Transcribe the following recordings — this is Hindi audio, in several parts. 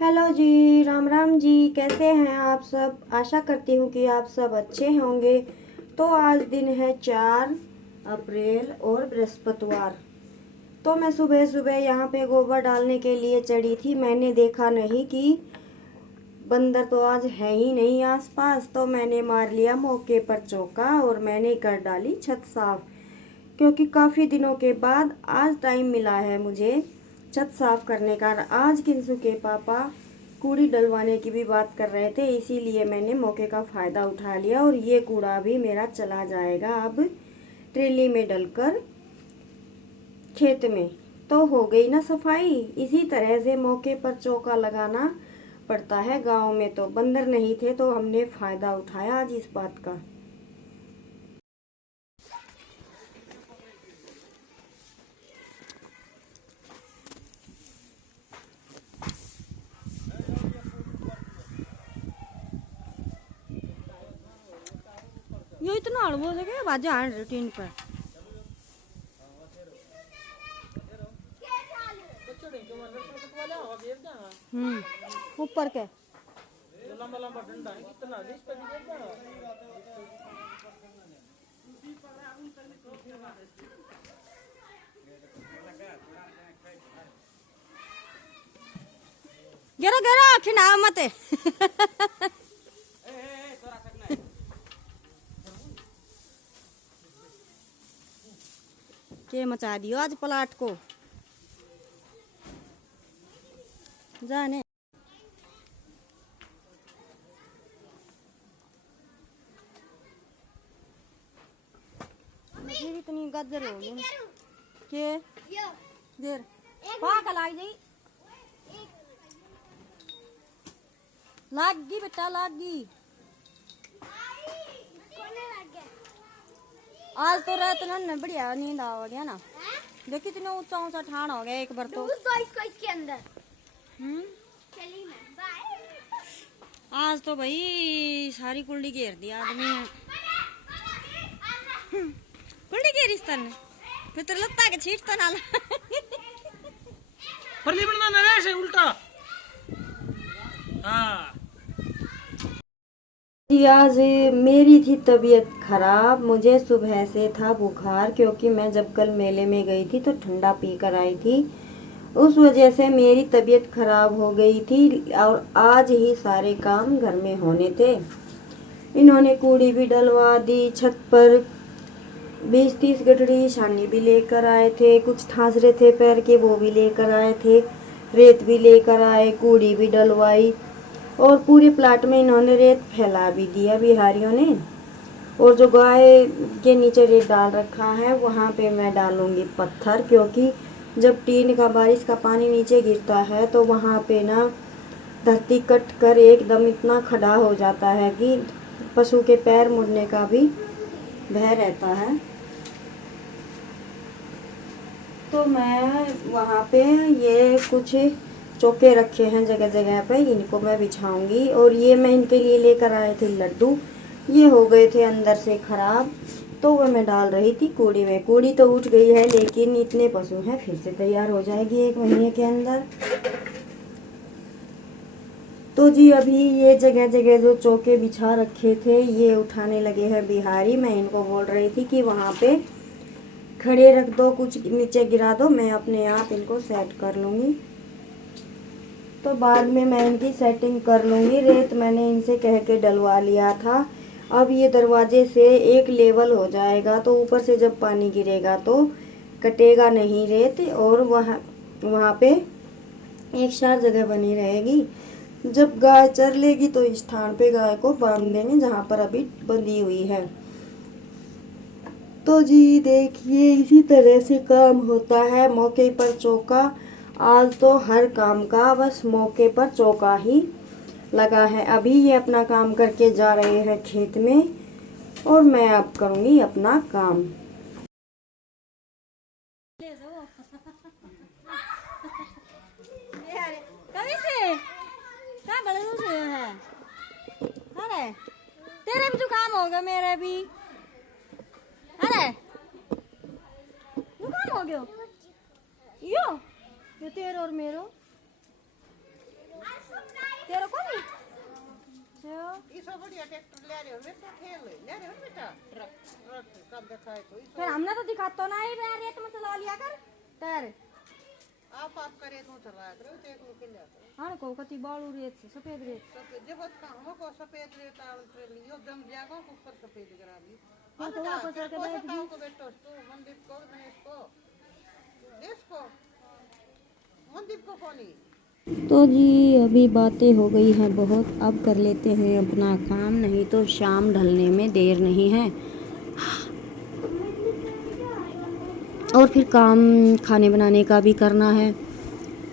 हेलो जी, राम राम जी। कैसे हैं आप सब? आशा करती हूँ कि आप सब अच्छे होंगे। तो आज दिन है 4 अप्रैल और बृहस्पतिवार। तो मैं सुबह सुबह यहाँ पे गोबर डालने के लिए चढ़ी थी। मैंने देखा नहीं कि बंदर तो आज है ही नहीं आसपास, तो मैंने मार लिया मौके पर चौका और मैंने कर डाली छत साफ। क्योंकि काफ़ी दिनों के बाद आज टाइम मिला है मुझे छत साफ करने का। आज किंसु के पापा कूड़ी डलवाने की भी बात कर रहे थे, इसीलिए मैंने मौके का फ़ायदा उठा लिया और ये कूड़ा भी मेरा चला जाएगा अब ट्रेली में डलकर खेत में। तो हो गई ना सफाई। इसी तरह से मौके पर चौका लगाना पड़ता है। गांव में तो बंदर नहीं थे, तो हमने फ़ायदा उठाया आज इस बात का। ये इतना हड़बो सके बाजा टीन पर। ऊपर के लंबा लंबा डंडा है कितना इस पे गिरा गिरा खिना मत के मचा दियो आज प्लाट को जाने। इतनी गजर हो गई के देर पागल आ गई। लाग गई बेटा, लाग गई। आज तो रात ना बढ़िया नींद आ गया ना। देखी इतना ऊंचा ऊंचा ठान हो गया एक बार तो। इसको इसके अंदर चली मैं आज तो भाई सारी कुंडी घेर दी आदमी ने। कुंडी घेरी तन फिर तो लगता है कि छीट तो ना परली बनना ना ऐसे उल्टा। हाँ जी, आज मेरी थी तबीयत खराब। मुझे सुबह से था बुखार, क्योंकि मैं जब कल मेले में गई थी तो ठंडा पी कर आई थी। उस वजह से मेरी तबीयत खराब हो गई थी और आज ही सारे काम घर में होने थे। इन्होंने कूड़ी भी डलवा दी छत पर। 20-30 गठरी छानी भी लेकर आए थे। कुछ ठांसरे थे पैर के, वो भी लेकर आए थे। रेत भी लेकर आए, कूड़ी भी डलवाई और पूरे प्लाट में इन्होंने रेत फैला भी दिया बिहारियों ने। और जो गाय के नीचे रेत डाल रखा है वहाँ पे मैं डालूंगी पत्थर, क्योंकि जब टीन का बारिश का पानी नीचे गिरता है तो वहाँ पे ना धरती कट कर एकदम इतना खड़ा हो जाता है कि पशु के पैर मुड़ने का भी भय रहता है। तो मैं वहाँ पे ये कुछ चौके रखे हैं जगह जगह पे, इनको मैं बिछाऊंगी। और ये मैं इनके लिए लेकर आए थे लड्डू, ये हो गए थे अंदर से खराब, तो वह मैं डाल रही थी कूड़ी में। कूड़ी तो उठ गई है, लेकिन इतने पशु हैं, फिर से तैयार हो जाएगी 1 महीने के अंदर। तो जी अभी ये जगह जगह जो चौके बिछा रखे थे ये उठाने लगे हैं बिहारी। मैं इनको बोल रही थी कि वहाँ पे खड़े रख दो, कुछ नीचे गिरा दो, मैं अपने आप इनको सेट कर लूँगी। तो बाद में मैं इनकी सेटिंग कर लूँगी। रेत मैंने इनसे कह के डलवा लिया था। अब ये दरवाजे से एक लेवल हो जाएगा, तो ऊपर से जब पानी गिरेगा तो कटेगा नहीं रेत, और वहाँ पे एक सार जगह बनी रहेगी। जब गाय चर लेगी तो इस स्थान पे गाय को बांध देंगे जहाँ पर अभी बंधी हुई है। तो जी देखिए इसी तरह से काम होता है। मौके पर चौका, आज तो हर काम का बस मौके पर चौका ही लगा है। अभी ये अपना काम करके जा रहे हैं खेत में और मैं अब करूँगी अपना काम। कभी से क्या बड़े से है? अरे तेरे भी जुकाम होगा, मेरे भी। अरे जुकाम हो गया यो, ये तेरे और मेरो। बढ़िया ट्रैक्टर ले रहे हो बेटा, ठेल ले रहे हो बेटा, ट्रक ट्रक कब दिखाए तो फिर हमने तो दिखा तो नहीं बे रेत में चला लिया कर तर आप करे तो चलाया करो, देख लो के ले करो। हाँ को कति बालू रेत से सफेद रेत सफेद जब हमको सफेद रेता लियो दम जागो ऊपर सफेद करा दी। हाँ तो वापस आके बैठ गई। को बेटो तू मंदिर को गणेश को देश को मंदिर को कोनी। तो जी अभी बातें हो गई हैं बहुत, अब कर लेते हैं अपना काम, नहीं तो शाम ढलने में देर नहीं है। और फिर काम खाने बनाने का भी करना है,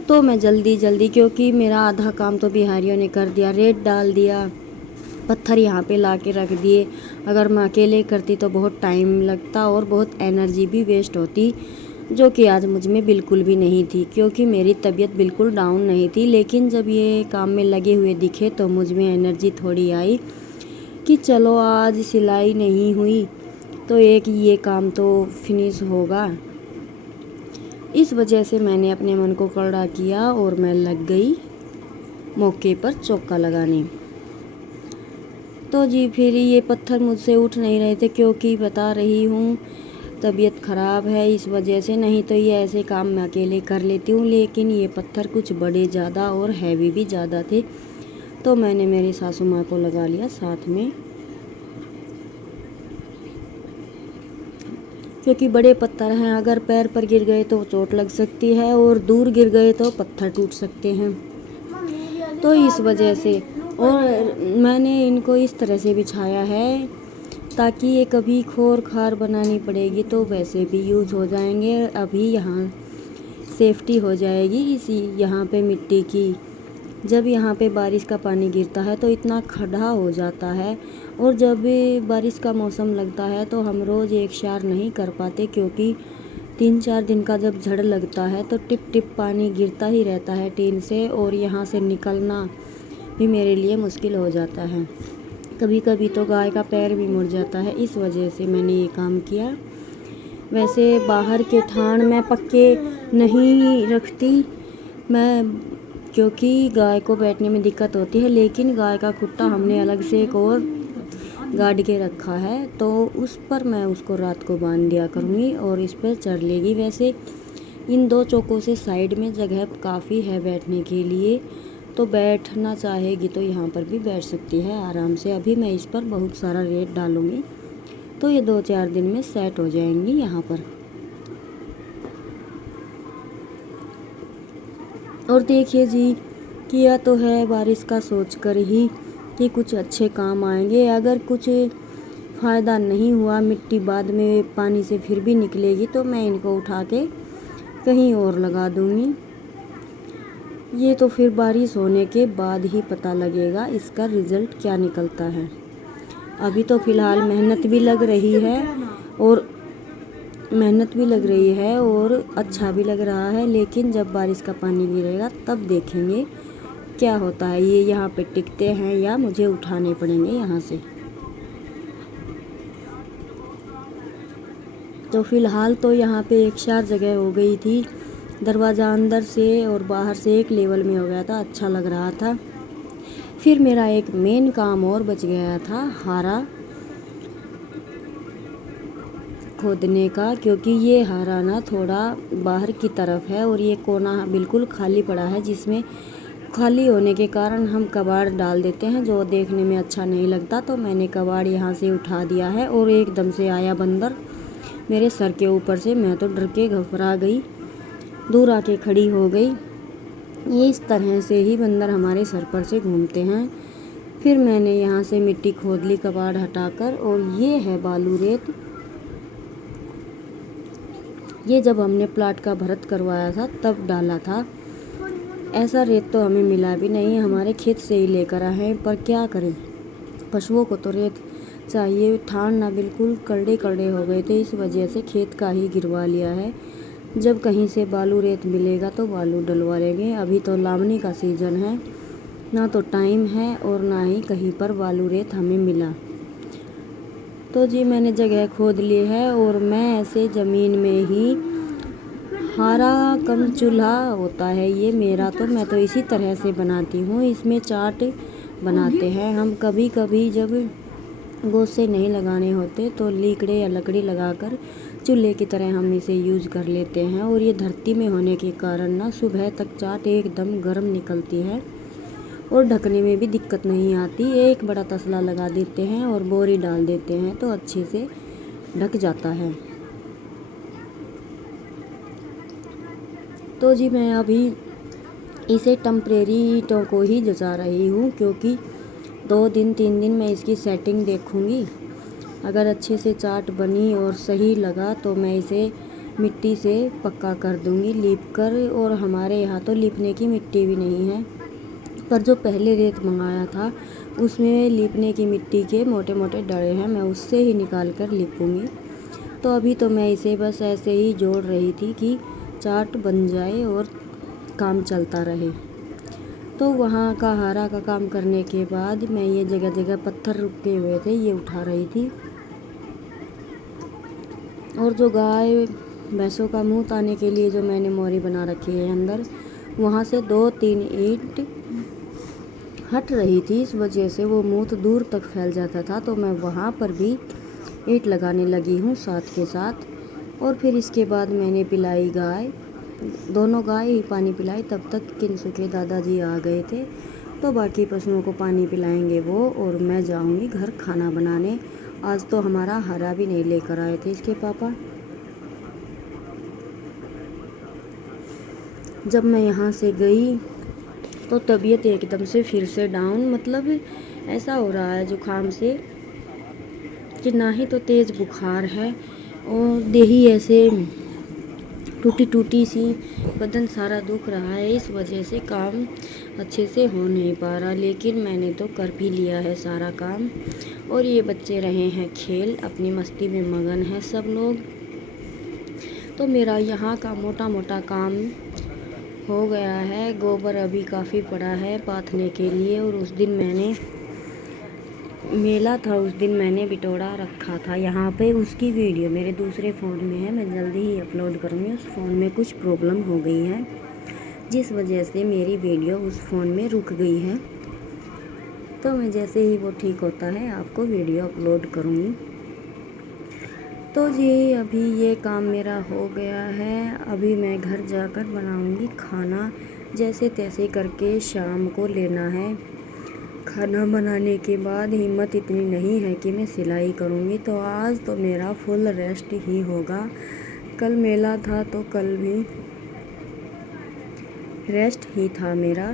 तो मैं जल्दी क्योंकि मेरा आधा काम तो बिहारियों ने कर दिया, रेत डाल दिया, पत्थर यहाँ पे ला के रख दिए। अगर मैं अकेले करती तो बहुत टाइम लगता और बहुत एनर्जी भी वेस्ट होती, जो कि आज मुझ में बिल्कुल भी नहीं थी, क्योंकि मेरी तबीयत बिल्कुल डाउन नहीं थी। लेकिन जब ये काम में लगे हुए दिखे तो मुझ में एनर्जी थोड़ी आई कि चलो आज सिलाई नहीं हुई तो एक ये काम तो फिनिश होगा। इस वजह से मैंने अपने मन को कड़ा किया और मैं लग गई मौके पर चौका लगाने। तो जी फिर ये पत्थर मुझसे उठ नहीं रहे थे, क्योंकि बता रही हूँ तबीयत ख़राब है, इस वजह से। नहीं तो ये ऐसे काम मैं अकेले कर लेती हूँ, लेकिन ये पत्थर कुछ बड़े ज़्यादा और हैवी भी ज़्यादा थे, तो मैंने मेरी सासू माँ को लगा लिया साथ में, क्योंकि बड़े पत्थर हैं, अगर पैर पर गिर गए तो चोट लग सकती है और दूर गिर गए तो पत्थर टूट सकते हैं। तो इस वजह से और मैंने इनको इस तरह से बिछाया है ताकि ये कभी खोर खार बनानी पड़ेगी तो वैसे भी यूज़ हो जाएंगे। अभी यहाँ सेफ्टी हो जाएगी इसी यहाँ पे मिट्टी की। जब यहाँ पे बारिश का पानी गिरता है तो इतना खड्डा हो जाता है, और जब बारिश का मौसम लगता है तो हम रोज़ एक शार नहीं कर पाते, क्योंकि 3-4 दिन का जब झड़ लगता है तो टिप टिप पानी गिरता ही रहता है टीन से, और यहाँ से निकलना भी मेरे लिए मुश्किल हो जाता है। कभी कभी तो गाय का पैर भी मुड़ जाता है, इस वजह से मैंने ये काम किया। वैसे बाहर के ठाण में पक्के नहीं रखती मैं, क्योंकि गाय को बैठने में दिक्कत होती है, लेकिन गाय का खुट्टा हमने अलग से एक और गाड़ के रखा है, तो उस पर मैं उसको रात को बांध दिया करूँगी और इस पर चढ़ लेगी। वैसे इन 2 चौकों से साइड में जगह काफ़ी है बैठने के लिए, तो बैठना चाहेगी तो यहाँ पर भी बैठ सकती है आराम से। अभी मैं इस पर बहुत सारा रेत डालूँगी, तो ये 2-4 दिन में सेट हो जाएंगी यहाँ पर। और देखिए जी, किया तो है बारिश का सोच कर ही कि कुछ अच्छे काम आएंगे। अगर कुछ फ़ायदा नहीं हुआ, मिट्टी बाद में पानी से फिर भी निकलेगी, तो मैं इनको उठा के कहीं और लगा दूँगी। ये तो फिर बारिश होने के बाद ही पता लगेगा इसका रिज़ल्ट क्या निकलता है। अभी तो फ़िलहाल मेहनत भी लग रही है और अच्छा भी लग रहा है, लेकिन जब बारिश का पानी गिरेगा तब देखेंगे क्या होता है। ये यहाँ पे टिकते हैं या मुझे उठाने पड़ेंगे यहाँ से। तो फ़िलहाल तो यहाँ पे एक शार जगह हो गई थी, दरवाज़ा अंदर से और बाहर से एक लेवल में हो गया था, अच्छा लग रहा था। फिर मेरा एक मेन काम और बच गया था, हारा खोदने का, क्योंकि ये हारा ना थोड़ा बाहर की तरफ है और ये कोना बिल्कुल खाली पड़ा है, जिसमें खाली होने के कारण हम कबाड़ डाल देते हैं, जो देखने में अच्छा नहीं लगता। तो मैंने कबाड़ यहाँ से उठा दिया है और एकदम से आया बंदर मेरे सर के ऊपर से। मैं तो डर के घबरा गई, दूर आके खड़ी हो गई। ये इस तरह से ही बंदर हमारे सर पर से घूमते हैं। फिर मैंने यहाँ से मिट्टी खोद ली कबाड़ हटाकर, और ये है बालू रेत। ये जब हमने प्लाट का भरत करवाया था तब डाला था। ऐसा रेत तो हमें मिला भी नहीं, हमारे खेत से ही लेकर आए हैं, पर क्या करें, पशुओं को तो रेत चाहिए। ठाण ना बिल्कुल करड़े करड़े हो गए थे, इस वजह से खेत का ही गिरवा लिया है। जब कहीं से बालू रेत मिलेगा तो बालू डलवा लेंगे। अभी तो लावनी का सीज़न है, ना तो टाइम है और ना ही कहीं पर बालू रेत हमें मिला। तो जी मैंने जगह खोद ली है, और मैं ऐसे ज़मीन में ही हारा कम चूल्हा होता है ये मेरा, तो मैं तो इसी तरह से बनाती हूँ। इसमें चाट बनाते हैं। हम कभी कभी जब गोसे नहीं लगाने होते तो लीकड़े या लकड़ी लगाकर चूल्हे की तरह हम इसे यूज़ कर लेते हैं। और ये धरती में होने के कारण ना सुबह तक चाट एकदम गर्म निकलती है और ढकने में भी दिक्कत नहीं आती। एक बड़ा तसला लगा देते हैं और बोरी डाल देते हैं तो अच्छे से ढक जाता है। तो जी मैं अभी इसे टेम्परेरी ईंटों को ही जचा रही हूँ, क्योंकि 2 दिन 3 दिन मैं इसकी सेटिंग देखूँगी। अगर अच्छे से चाट बनी और सही लगा तो मैं इसे मिट्टी से पक्का कर दूँगी लीप कर। और हमारे यहाँ तो लीपने की मिट्टी भी नहीं है, पर जो पहले रेत मंगाया था उसमें लीपने की मिट्टी के मोटे मोटे डले हैं, मैं उससे ही निकाल कर लीपूँगी। तो अभी तो मैं इसे बस ऐसे ही जोड़ रही थी कि चाट बन जाए और काम चलता रहे। तो वहाँ का हारा का काम करने के बाद मैं ये जगह जगह पत्थर रुके हुए थे ये उठा रही थी। और जो गाय भैंसों का मुँह ताने के लिए जो मैंने मोरी बना रखी है अंदर, वहाँ से 2-3 ईंट हट रही थी, इस वजह से वो मूत दूर तक फैल जाता था। तो मैं वहाँ पर भी ईंट लगाने लगी हूँ साथ के साथ। और फिर इसके बाद मैंने पिलाई गाय, दोनों गाय ही पानी पिलाई। तब तक किनसु के दादाजी आ गए थे, तो बाकी पशुओं को पानी पिलाएंगे वो, और मैं जाऊँगी घर खाना बनाने। आज तो हमारा हरा भी नहीं लेकर आए थे इसके पापा। जब मैं यहाँ से गई तो तबीयत एकदम से फिर से डाउन, मतलब ऐसा हो रहा है जुकाम से कि ना ही तो तेज़ बुखार है और देही ऐसे टूटी टूटी सी, बदन सारा दुख रहा है। इस वजह से काम अच्छे से हो नहीं पा रहा, लेकिन मैंने तो कर भी लिया है सारा काम। और ये बच्चे रहे हैं खेल, अपनी मस्ती में मगन है सब लोग। तो मेरा यहाँ का मोटा मोटा काम हो गया है। गोबर अभी काफ़ी पड़ा है पाथने के लिए, और उस दिन मैंने मेला था, उस दिन मैंने बिटोड़ा रखा था यहाँ पे। उसकी वीडियो मेरे दूसरे फ़ोन में है, मैं जल्दी ही अपलोड करूँगी। उस फ़ोन में कुछ प्रॉब्लम हो गई है जिस वजह से मेरी वीडियो उस फ़ोन में रुक गई है। तो मैं जैसे ही वो ठीक होता है आपको वीडियो अपलोड करूँगी। तो जी अभी ये काम मेरा हो गया है। अभी मैं घर जाकर बनाऊँगी खाना, जैसे तैसे करके शाम को लेना है। खाना बनाने के बाद हिम्मत इतनी नहीं है कि मैं सिलाई करूँगी, तो आज तो मेरा फुल रेस्ट ही होगा। कल मेला था तो कल भी रेस्ट ही था मेरा,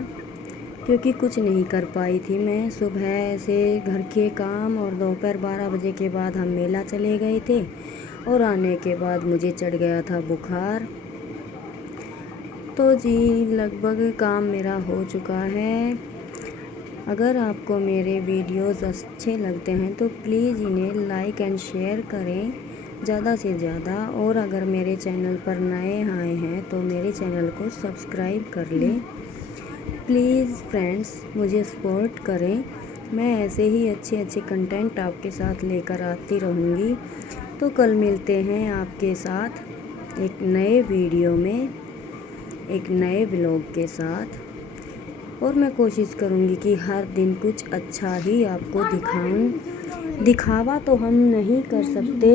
क्योंकि कुछ नहीं कर पाई थी मैं। सुबह से घर के काम और दोपहर 12 बजे के बाद हम मेला चले गए थे, और आने के बाद मुझे चढ़ गया था बुखार। तो जी लगभग काम मेरा हो चुका है। अगर आपको मेरे वीडियोस अच्छे लगते हैं तो प्लीज़ इन्हें लाइक एंड शेयर करें ज़्यादा से ज़्यादा। और अगर मेरे चैनल पर नए आए हैं तो मेरे चैनल को सब्सक्राइब कर लें प्लीज़ फ्रेंड्स, मुझे सपोर्ट करें। मैं ऐसे ही अच्छे अच्छे कंटेंट आपके साथ लेकर आती रहूँगी। तो कल मिलते हैं आपके साथ एक नए वीडियो में, एक नए व्लॉग के साथ। और मैं कोशिश करूँगी कि हर दिन कुछ अच्छा ही आपको दिखाऊं। दिखावा तो हम नहीं कर सकते,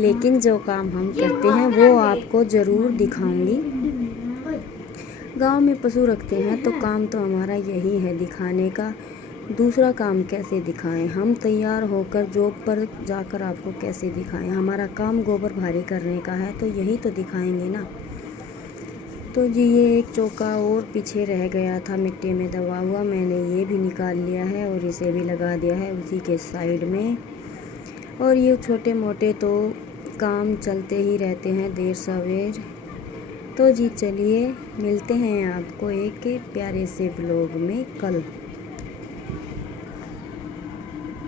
लेकिन जो काम हम करते हैं वो आपको ज़रूर दिखाऊंगी। गांव में पशु रखते हैं तो काम तो हमारा यही है दिखाने का। दूसरा काम कैसे दिखाएं? हम तैयार होकर जॉब पर जाकर आपको कैसे दिखाएं? हमारा काम गोबर भारी करने का है, तो यही तो दिखाएंगे ना। तो जी ये एक चौका और पीछे रह गया था मिट्टी में दबा हुआ, मैंने ये भी निकाल लिया है और इसे भी लगा दिया है उसी के साइड में। और ये छोटे मोटे तो काम चलते ही रहते हैं देर सवेर। तो जी चलिए मिलते हैं आपको एक प्यारे से व्लॉग में कल।